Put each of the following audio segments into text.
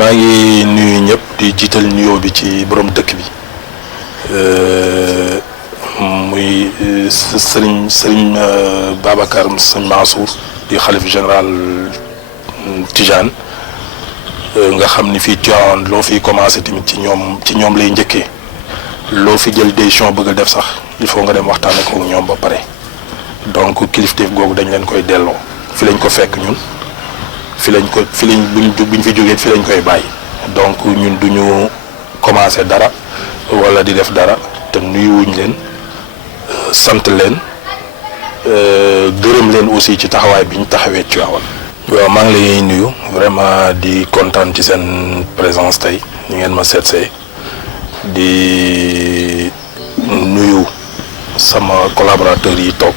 maa ngi nuyu ñëpp di jiital nuyoo bi ci borom dëkk bi muy sëriñ Babacar sëñ Mansour di xalif général Tijane nga xam ni fii Tivaouane loo fiy commencé tamit ci ñoom lay njëkkee loo fi jël décision bëgg a def sax il faut nga dem waxtaan ak ñoom ba pare donc kilifteef googu dañ leen koy delloo fi lañ ko fekk ñun buñ fi jógee fi lañ koy bàyyi donc ñun duñu commencé dara wala di def dara te nuyuwuñ leen sant leen gërëm leen aussi ci taxawaay bi ñu taxawee ci Tivaouane. waaw maa ngi lay nuyu vraiment di kontaan ci seen présence tey ñu ngeen ma seetsee di nuyu sama collaborateurs yi toog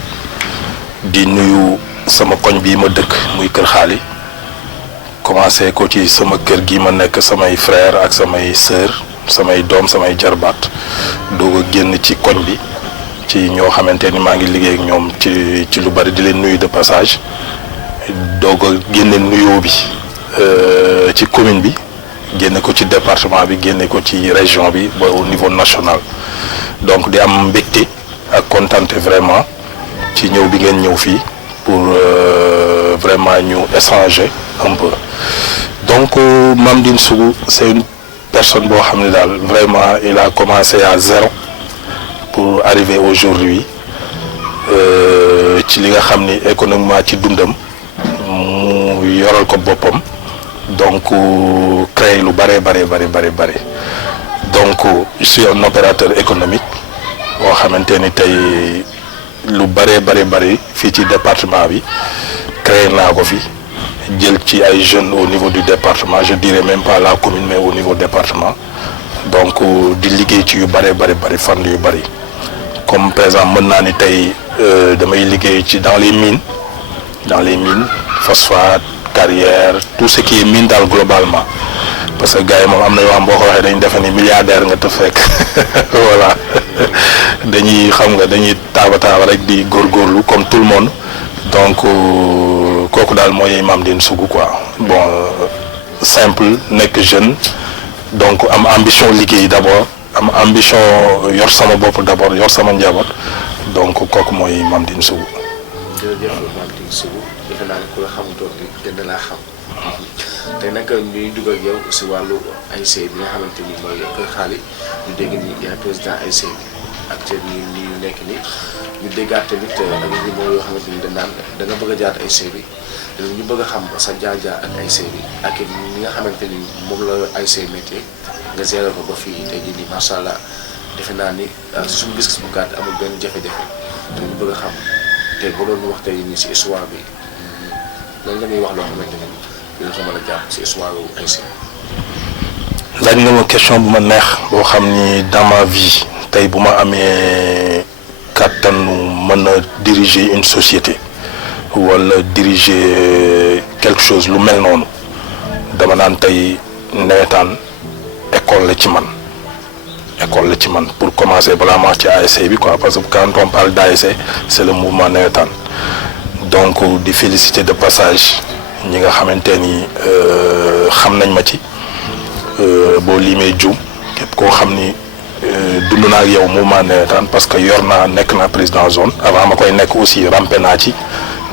di nuyu sama koñ bii ma dëkk muy Kër Xaali commencé ko ci sama kër gi ma nekk samay frère ak samay sœur samay doom samay jarbaat doog a génn ci koñ bi ci ñoo xamante ni maa ngi liggéey ak ñoom ci lu bari di leen nuyu de passage doog a génne nuyoo bi ci commune bi génne ko ci département bi génne ko ci région bi ba au niveau national donc di am mbégte ak kontaante vraiment ci ñëw bi ngeen ñëw fii pour vraiment ñu échanger un peu donc Mame Ndine Sougou c'est une personne boo xam ne daal vraiment il a commencé à zéro pour arriver aujourd'hui ci li nga xam ni économiquement ci dundam mu yoral ko boppam donc créer lu bare donc je suis un opérateur économique boo xamante ni tey lu bare fii ci département bi créé naa ko fi jël ci ay jeunes au niveau du département je dirais même pas la commune mais au niveau département donc di liggéey ci yu bare fànn yu bari comme par exemple mën naa ni tey damay liggéey ci dans les mines phosphate carrière tout ce qui est mine daal globalement parce que gars yi moom am na yoo xam boo ko waxee dañu defe ni milliardaire nga te fekk voilà dañuy taaba rek di góorgóorlu comme tout le monde donc kooku daal mooy Mame Ndine Sougou quoi bon simple nekk jeune donc am ambition liggéey d'abord am ambition yor sama bopp d'abord yor sama njaboot donc kooku mooy Mame Ndine Sougou. jërëjëf Mame Ndine Sougou defe naa ne ku la xamutoon ni gën laa xam te nag ñuy dugg ak yow si wàllu ASC bi nga xamante ni mooy Kër Xaali ñu dégg ni yaay président ASC bi ak te ñu nekk ni ñu déggaat tamit ak ñi mooy yoo xamante ni dañ naan da nga bëgg a jaar ASC bi ñu bëgg a xam sa jaar-jaar ak ASC bi ak ñi nga xamante ni moom la ASC métier nga gérer ko ba fii tey jii nii macha allah defe naa ni suñu gis-gis bu gàtt amul benn jafe-jafe te ñu bëgg a xam te bu doon wax tey nii si histoire bi lan la ñuy wax loo xamante ni dina ko mën a jàpp si histoire wu ASC. laaj nga ma question bu ma neex boo xam ni dans ma vie tey bu ma amee kàttanu mën a diriger une société wala diriger quelque chose lu mel noonu dama naan tey nawetaan école la ci man pour commencer balaa ma wax ci ASC bi quoi parce que quand on parle d'ASC c'est le mouvement nawetaan donc di féliciter de passage ñi nga xamante ni xam nañ ma ci boo limee juum képp koo xam ni dund naa ak yow mouvement nawetaan parce que nekk naa président zone avant ma koy nekk aussi rampé naa ci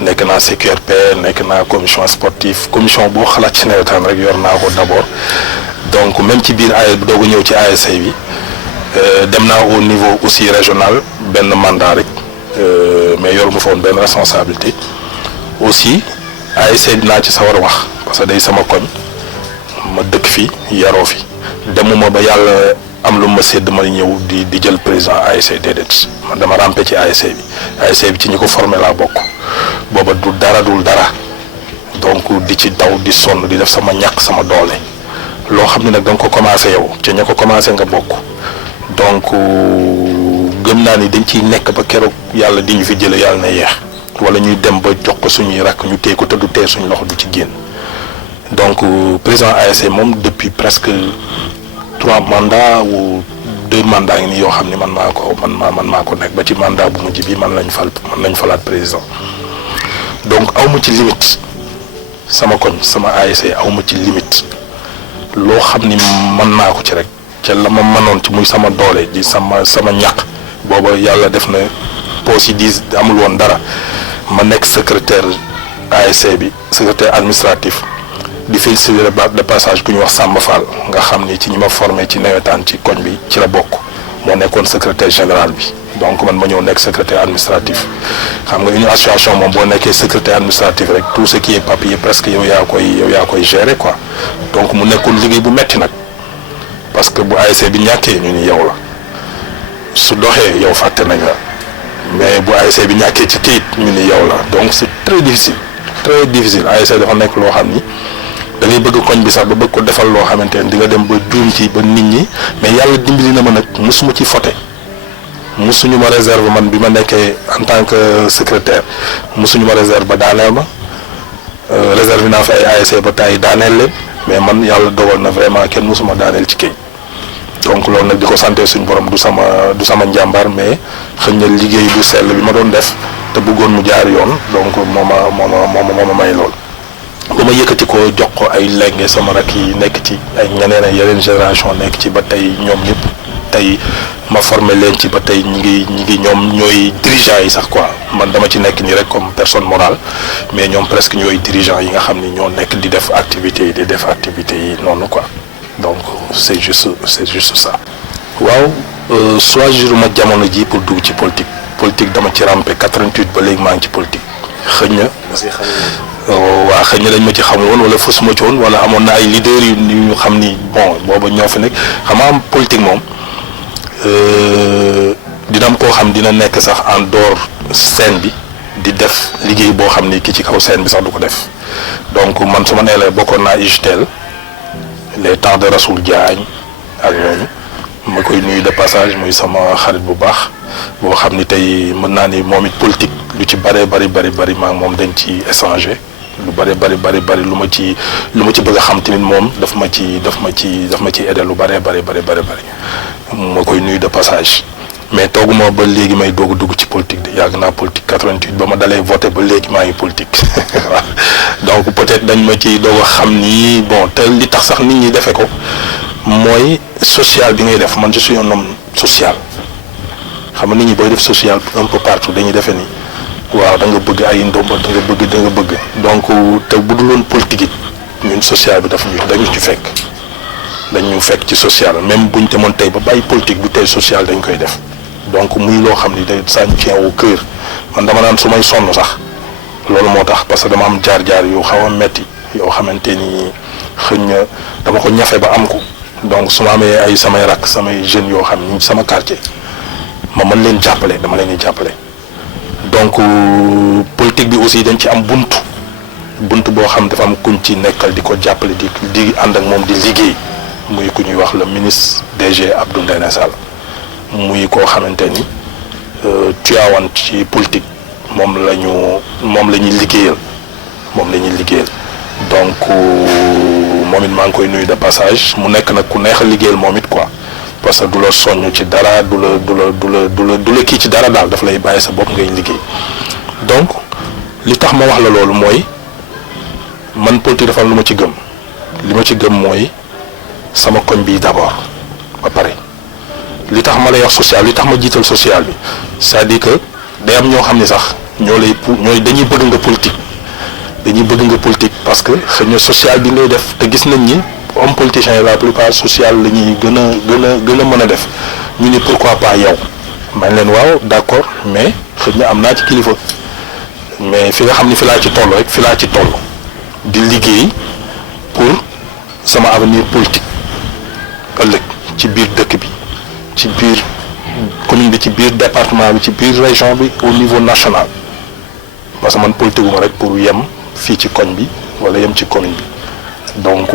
nekk naa CQRP nekk naa commission sportive commission boo xalaat ci nawetaan rek yor naa ko d'abord donc même ci biir ASC bi doog a ñëw ci ASC bi dem naa au niveau aussi régional benn mandat rek mais yor mu fa woon benn responsabilité aussi ASC dinaa ci sawar wax parce que day sama koñ ma dëkk fi yaroo fi demuma ba yàlla am lu ma sédd ma ñëw di jël président ASC déedéet man dama rampé ci ASC bi ci ñi ko formé laa bokk booba dul dara donc di ci daw di sonn di def sama ñàkk sama doole loo xam ne nag da nga ko commencé yow ci ña ko commencé nga bokk donc gëm naa ni dañ ciy nekk ba keroog yàlla di ñu fi jële yàlla na yeex wala ñuy dem ba jox ko suñuy rakk ñu téye ko te du tee suñu loxo du ci génn donc président ASC moom depuis presque 3 mandats ou 2 mandats ngi nii yoo xam ni man maa ko nekk ba ci mandat bu mujj bi man lañ falaat président donc awma ci limite sama koñ sama ASC awma ci limite loo xam ni mën naa ko ci rek ca la ma mënoon ci muy sama doole di sama ñaq booba yàlla def na poos yi diis amul woon dara ma nekk secrétaire ASC bi secrétaire administratif di féliciter de passage ku ñu wax Samba Fall nga xam ni ci ñi ma formé ci nawetaan ci koñ bi ci la bokk moo nekkoon secrétaire général bi donc man ma ñëw nekk secrétaire administratif xam nga une association moom boo nekkee secrétaire administratif rek tout ce qui est papier presque yow yaa koy gérer quoi donc mu nekkoon liggéey bu metti nag parce que bu ASC bi ñàkkee ñu ni yow la su doxee yow fàtte nañ la mais bu ASC bi ñàkkee ci kayit ñu ni yow la donc c'est très difficile ASC dafa nekk loo xam ni da ngay bëgg koñ bi sax ba bëgg ko defal loo xamante ne di nga dem ba juum ci ba nit ñi mais yàlla dimbali na ma nag musuma ci fote musuñu ma réserve man bi ma nekkee en tant que secrétaire musuñu ma réserve ba daaneel ma réserve naa fi ay ASC ba tey daaneel leen mais man yàlla dogal na vraiment kenn musuma daaneel ci kayit donc loolu nag di ko santé suñu borom du sama njàmbaar mais xëy na liggéey bu sell bi ma doon def te bëggoon mu jaar yoon donc moo ma may lool. ba ma yëkkati ko jox ko ay lenge sama rak yi nekk ci ay ñeneen ay yeneen génération nekk ci ba tey ñoom ñëpp tey ma formé leen ci ba tey ñi ngi ñoom ñooy dirigeants yi sax quoi man dama ci nekk nii rek comme personne morale mais ñoom presque ñooy dirigeants yi nga xam ni ñoo nekk di def activités yi noonu quoi donc c'est juste ça. waaw choisir ma jamono ji pour dugg ci politique dama ci rampé 88 ba léegi maa ngi ci politique xëy na. waaw xëy na dañ ma ci xamul woon wala fësuma ci woon wala amoon na ay leaders yu ñu xam ni bon booba ñoo fi nekk xam nga am politique moom dina am koo xam dina nekk sax en dehors scène bi di def liggéey boo xam ni ki ci kaw scène bi sax du ko def donc man su ma nee la bokkoon naa UJTL les temps de Rasoul Diagne ak ñooñu ma koy nuyu de passage muy sama xarit bu baax boo xam ni tey mën naa ni moom it politique lu ci bari maa moom dañ ci échanger lu bari lu ma ci bëgg a xam tamit moom daf ma ci aider lu bari ma koy nuyu de passage mais tooguma ba léegi may doog a dugg ci politique de yàgg naa politique 88 ba ma dalee voté ba léegi maa ngi politique waaw donc peut-être dañ ma ci doog a xam ni bon te li tax sax nit ñi defee ko mooy social bi ngay def man je suis un homme social xam nga nit ñi booy def social un peu partout dañuy defee ni waaw da nga bëgg ay ndomba da nga bëgg donc te bu dul woon politique it ñun social bi dañu fekk ci social même buñ demoon tey ba bàyyi politique bi tey social dañ koy def donc muy loo xam ni day ça me tient au cœur man dama naan su may sonn sax loolu moo tax parce que dama am jaar-jaar yu xaw a metti yoo xamante ni xëy na dama ko ñafe ba am ko donc su ma amee ay samay rak samay jeunes yoo xam ni sama quartier ma mën leen jàppale dama leen di jàppale donc politique bi aussi dañ ci am bunt boo xam dafa am kuñ ci nekkal di ko jàppale di ànd ak moom di liggéey muy ku ñuy wax le ministre DG Abdou Ndéné Sall muy koo xamante ni Tivaouane ci politique moom la ñuy liggéeyal donc moom it maa ngi koy nuyu de passage mu nekk nag ku neex a liggéeyal moom it quoi parce que du la soññ ci dara du la kii ci dara daal daf lay bàyyi sa bopp ngay liggéey donc li tax ma wax la loolu mooy man politique dafa am lu ma ci gëm li ma ci gëm mooy sama koñ bi d'abord ba pare li tax ma lay wax social li tax ma jiital social bi c'est-à-dire que day am ñoo xam ni sax dañuy bëgg nga politique parce que xëy na social bi ngay def te gis nañ ni homme politicien yi la plupart social la ñuy gën a mën a def ñu ni pourquoi pas yow man leen waaw d'accord mais xëy na am naa ci kilifa mais fi nga xam ni fi laa ci toll di liggéey pour sama avenir politique ëllëg ci biir dëkk bi ci biir commune bi ci biir département bi ci biir région bi au niveau national parce que man politique gu ma rek pour yem fii ci koñ bi wala yem ci commune bi donc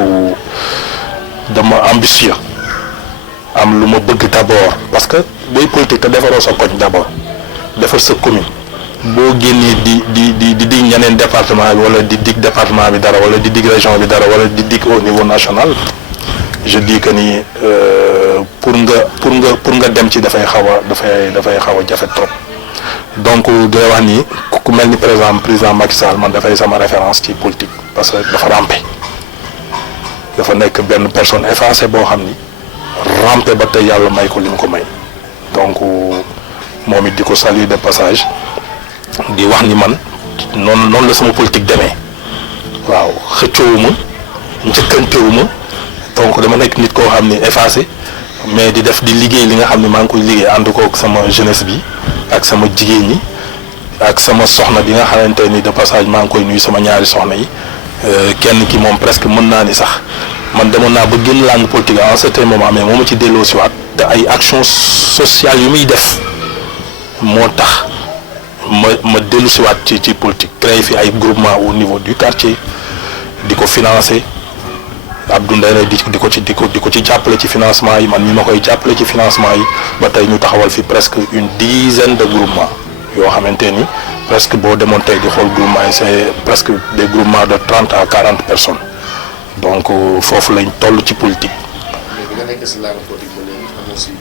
dama ambitieux am lu ma bëgg d'abord parce que booy politique te defaroo sa koñ d'abord defar sa commune boo génnee di dig ñeneen département bi wala di dig département bi dara wala di dig région bi dara wala di dig au niveau national je dis que ni pour nga dem ci dafay xaw a jafe trop donc di la wax ni ku mel ni par exemple président Macky Sall man dafay sama référence ci politique parce que dafa rampé dafa nekk benn personne effacée boo xam ni rampé ba tey yàlla may ko li mu ko may donc moom it di ko saluer de passage di wax ni man noonu la sama politique demee waaw xëccoowuma njëkkantewuma donc dama nekk nit koo xam ni effacé mais di def di liggéey li nga xam ne maa ngi koy liggéey ànd kook sama jeunesse bi ak sama jigéen ñi ak sama soxna bi nga xamante ni de passage maa ngi koy nuyu sama ñaari soxna yi kenn ki moom presque mën naa ni sax man demoon naa ba génn langue politique à un certain moment mais moo ma ci delloo si waat te ay action sociale yu muy def moo tax ma dellu si waat ci politique créé fi ay groupement au niveau du quartier di ko financer Abdou Ndeye di ko ci jàppale ci financement yi man ñi ma koy jàppale ci financement yi ba tey ñu taxawal fi presque une dizaine de groupements yoo xamante ni presque boo demoon tey di xool groupement yi c'est presque des groupements de 30 à 40 personnes donc foofu lañ toll ci politique. mais bi nga nekk si langue politique ba léegi amoo si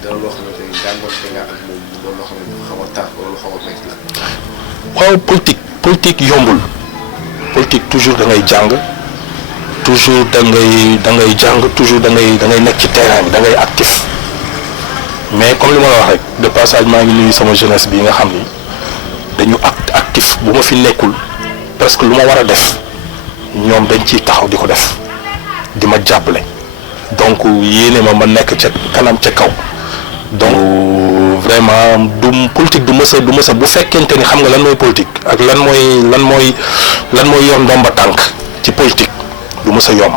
dara loo xamante ni jàngoonte nga ak moom mu doon loo xam ne xaw a tar wala lu xaw a métti la. waaw politique yombul politique toujours da ngay jàng toujours da ngay jàng toujours da ngay nekk ci terrain bi da ngay actif mais comme li ma la wax rek de passage maa ngi nuyu sama jeunesse bi nga xam ni dañu actif bu ma fi nekkul presque lu ma war a def ñoom dañ ciy taxaw di ko def di ma jàppale donc yéene ma nekk ca kanam ca kaw donc vraiment du politique du mës a bu fekkente ni xam nga lan mooy politique ak lan mooy yor ndomba tànk ci politique du mës a yomb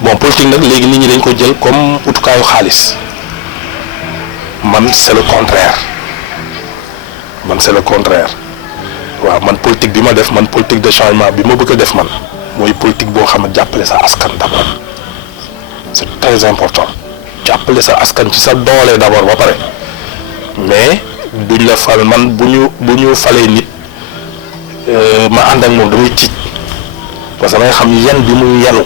bon politique nag léegi nit ñi dañ ko jël comme utukaayu xaalis man c'est le contraire waaw man politique bi ma def man politique de changement bi ma bëgg a def man mooy politique boo xam ne jàppale sa askan d'abord c'est très important jàppale sa askan ci sa doole d'abord ba pare mais duñ la fal man bu ñu falee nit ma ànd ak moom damay tiit parce que damay xam yan bi muy yanu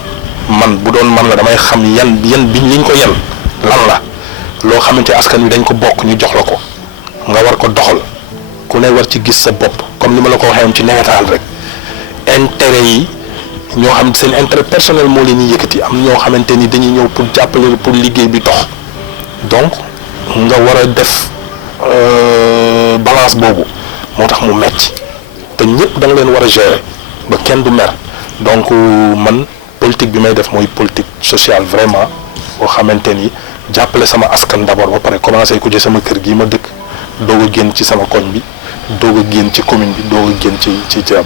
man bu doon man la damay xam yan bi liñ ko yan lan la loo xamante askan wi dañ ko bokk ñu jox la ko nga war ko doxal ku ne war ci gis sa bopp comme ni ma la ko waxee woon ci neexitaal rek intérêt yi ñoo xam seen intérêt personnel moo leen di yëkkati am ñoo xamante ni dañuy ñëw pour jàppale pour liggéey bi dox donc nga war a def balance boobu moo tax mu metti te ñëpp da nga leen war a gérer ba kenn du mer donc man politique bi may def mooy politique sociale vraiment boo xamante ni jàppale sama askan d'abord ba pare commencé ko ci sama kër gi ma dëkk doog a génn ci sama koñ bi doog a génn ci commune bi doog a génn ci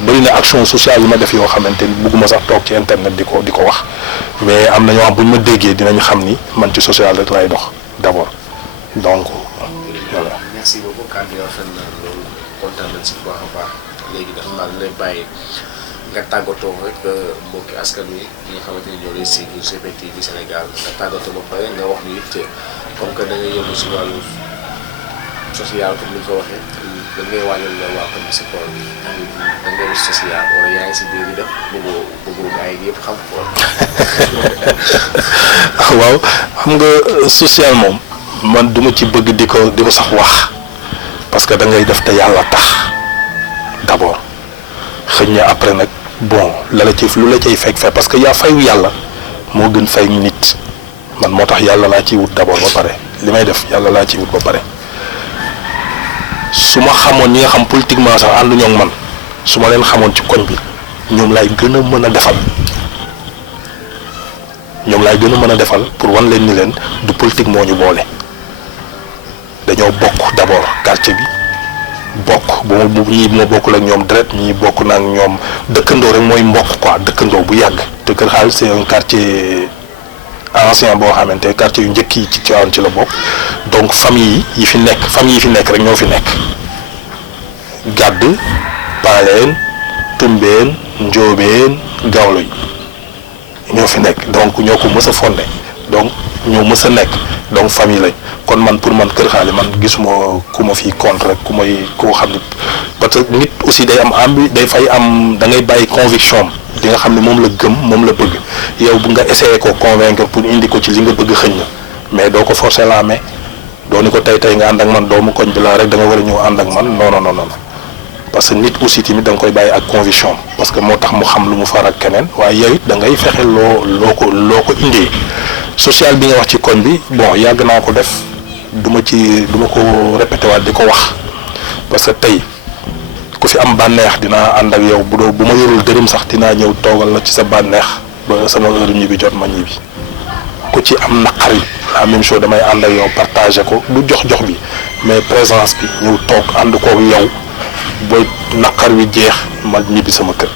bëri na action sociale yi ma def yoo xamante ni bugguma sax toog ci internet di ko wax mais am na ñoo xam bu ñu ma déggee dinañ xam ni man ci social rek lay dox d'abord donc voilà. merci beaucoup kàddu yoo xam ne loolu kontaan nañ si bu baax a baax léegi dafa naa lay bàyyi nga tàggatoo rek mbokki askan wi ñi nga xamante ni ñoo lay suivre GP TV Sénégal nga tàggatoo ba pare nga wax ni it comme que da ngay yëngu si wàllu social comme ni nga ko waxee da ngay waajal waa comme si koor bi da ngay def social wala yaa ngi si biir di def bëggu gaa yi yëpp xam ko. waaw xam nga social moom man duma ci bëgg di ko sax wax parce que da ngay def te yàlla tax d'abord xëy na après nag bon lu la cay fekk parce que yaa fayu yàlla moo gën fay nit man moo tax yàlla laa ciy wut d'abord ba pare li may def yàlla laa ciy wut ba pare su ma xamoon ñi nga xam politiquement sax ànduñoo ak man su ma leen xamoon ci koñ bi ñoom laay gën a mën a defal pour wan leen ni leen du politique moo ñu boole dañoo bokk d'abord quartier bi bokk bu ñii moo bokkul ak ñoom deret ñii bokk na ak ñoom dëkkandoo rek mooy mbokk quoi dëkkandoo bu yàgg te Kër Xaalis c'est un quartier ancien boo xamante quartier yu njëkk yi ci Tivaouane ci la bokk donc famille yi fi nekk rek ñoo fi nekk Gàdd Paaleen Tumbeen Njoobeen Gawlo yi ñoo fi nekk donc ñoo ko mës a fondé donc ñoo mës a nekk donc famille lañ kon man pour man Kër Xaalis man gisuma ku ma fi contre rek ku xam ne parce que nit aussi day am da ngay bàyyi conviction li nga xam ne moom la gëm moom la bëgg yow bu nga essayer ko convaincre pour indi ko ci li nga bëgg xëñ na mais doo ko forcer la main doo ni ko tey nga ànd ak man doomu koñ bi laa rek da nga war a ñëw ànd ak man non parce que nit aussi tamit da nga koy bàyyi ak conviction parce que moo tax mu xam lu mu far ak keneen waaye yow it da ngay fexe loo ko indee social bi nga wax ci koñ bi bon yàgg naa ko def du ma ko répété waat di ko wax parce que tey ku fi am bànneex dinaa ànd ak yow bu ma yorul dërëm sax dinaa ñëw toogal la ci sa bànneex ba sama heure ñibbi jot ma ñibbi ku ci am naqari la même chose damay ànd ak yow partagé ko du jox bi mais présence bi ñëw toog ànd koog yow ba naqar wi jeex ma ñibbi sama kër.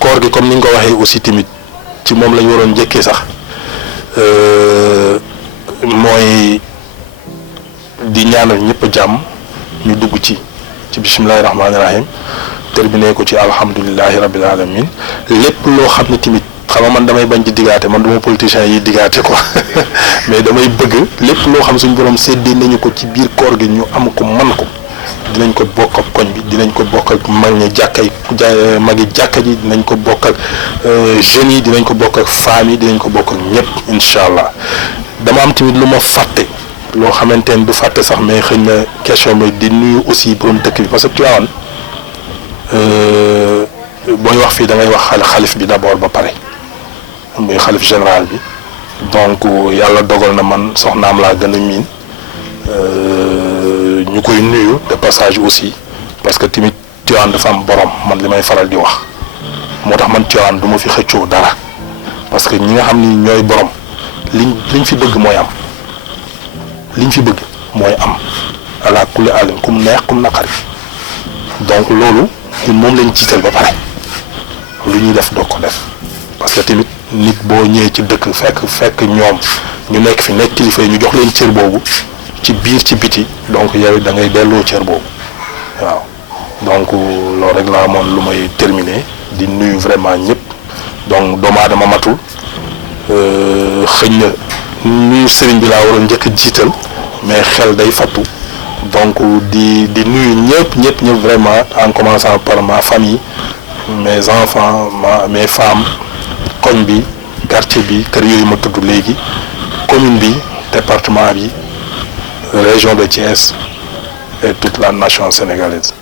koor gi comme ni nga ko waxee aussi tamit ci moom la ñu waroon njëkkee sax mooy di ñaanal ñëpp jàmm ñu dugg ci bismillahi rahmaani rahim terminé ko ci alhamdulilahi rabbil alamin lépp loo xam ne tamit xam nga man damay bañ di digaate man duma politicien yi digaate quoi mais damay bëgg lépp loo xam suñu borom séddee nañu ko ci biir koor gi ñu am ko man ko dinañ ko bokk ak koñ bi dinañ ko bokk ak mag ñi magi jàkka ji dinañ ko bokk ak jeunes yi dinañ ko bokk ak femmes yi dinañ ko bokk ak ñëpp incha allah dama am tamit lu ma fàtte loo xamante ne du fàtte sax mais xëy na question bi di nuyu aussi borom dëkk bi parce que Tivaouane booy wax fii da ngay wax xalif bi d'abord ba pare muy xalif général bi donc yàlla dogal na man soxnaam laa gën a miin ñu koy nuyu de passage aussi parce que tamit Tivaouane dafa am borom man li may faral di wax moo tax man Tivaouane du ma fi xëccoo dara parce que ñi nga xam ni ñooy borom liñ fi bëgg mooy am liñ fi bëgg mooy am ala kulli àllin kum neex kum naqari donc loolu ñun moom lañ jiital ba pare lu ñuy def doo ko def parce que tamit nit boo ñëwee ci dëkk fekk ñoom ñu nekk fi nekk kilifa yi ñu jox leen cër boobu ci biir ci biti donc yow da ngay delloo cër boobu waaw donc loolu rek laa amoon lu may terminer di nuyu vraiment ñëpp donc doomu aadama matul xëñ na nuyu sëriñ bi laa waroon njëkk a jiital mais xel day fattu donc di nuyu ñëpp vraiment en commençant par ma famille mes enfants mes femmes koñ bi quartier bi kër yooyu ma tudd léegi commune bi département bi région de Thiès et toute la nation sénégalaise.